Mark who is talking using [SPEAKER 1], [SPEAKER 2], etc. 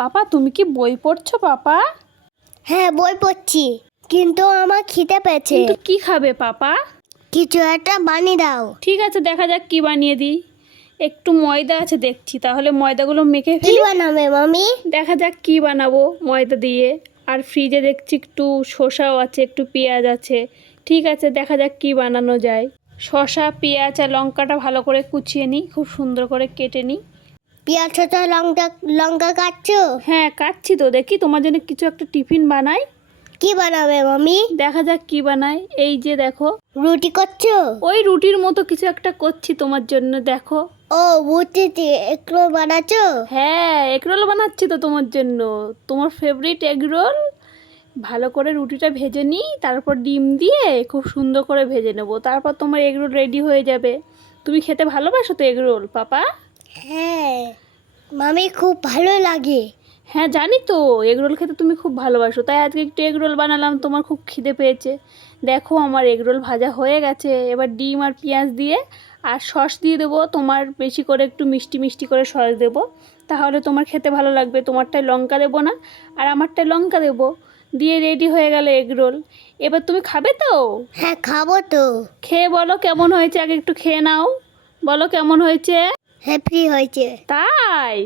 [SPEAKER 1] পাপা তুমি কি বই পড়ছো পাপা
[SPEAKER 2] হ্যাঁ বই পড়ছি কিন্তু আমার খিদে পেয়েছে।
[SPEAKER 1] কিন্তু কি খাবে পাপা?
[SPEAKER 2] কিছু একটা বানিয়ে দাও।
[SPEAKER 1] ঠিক আছে দেখা যাক কি বানিয়ে দিই। একটু ময়দা আছে দেখছি। তাহলে ময়দাগুলো মেখে
[SPEAKER 2] কি বানাবে মামি?
[SPEAKER 1] দেখা যাক কি বানাবো ময়দা দিয়ে। আর ফ্রিজে দেখছি একটু শসাও আছে একটু পেঁয়াজ আছে। ঠিক আছে দেখা যাক কি বানানো যায়। শসা পেঁয়াজ আর লঙ্কাটা ভালো করে কুচিয়ে নিই খুব সুন্দর করে কেটে নিই।
[SPEAKER 2] পেঁয়াজ ছোট লঙ্কা লঙ্কা কাটছো?
[SPEAKER 1] হ্যাঁ কাটছি তো। দেখি তোমার জন্য কিছু একটা টিফিন বানাই।
[SPEAKER 2] কি বানাবে মামি?
[SPEAKER 1] দেখা যাক কি বানাই। এই যে দেখো।
[SPEAKER 2] রুটি করছ?
[SPEAKER 1] ওই রুটির মতো কিছু একটা করছি তোমার জন্য দেখো।
[SPEAKER 2] ও বুঝছি। একটু বানাচ্ছো?
[SPEAKER 1] হ্যাঁ এগরোল বানাচ্ছি তো তোমার জন্য। তোমার ফেভারিট এগরোল? ভালো করে রুটিটা ভেজে নিই তারপর ডিম দিয়ে খুব সুন্দর করে ভেজে নেব। তারপর তোমার এগরোল রেডি হয়ে যাবে। তুমি খেতে ভালোবাসো তো এগরোল পাপা?
[SPEAKER 2] হ্যাঁ মামি খুব ভালো লাগে।
[SPEAKER 1] হ্যাঁ জানি তো এগরোল খেতে তুমি খুব ভালোবাসো। তাই আজকে একটু এগরোল বানালাম তোমার খুব খিদে পেয়েছে। দেখো আমার এগরোল ভাজা হয়ে গেছে এবার ডিম আর পেঁয়াজ দিয়ে আর সস দিয়ে দেবো। তোমার বেশি করে একটু মিষ্টি মিষ্টি করে সস দেবো। তাহলে তোমার খেতে ভালো লাগবে তোমারটায় লঙ্কা দেবো না আর আমারটায় লঙ্কা দেবো। দিয়ে রেডি হয়ে গেল এগরোল এবার তুমি খাবে তো?
[SPEAKER 2] হ্যাঁ খাব তো।
[SPEAKER 1] খেয়ে বলো কেমন হয়েছে আগে একটু খেয়ে নাও। বলো কেমন হয়েছে?
[SPEAKER 2] হ্যাপি হয়েছে।
[SPEAKER 1] তাই?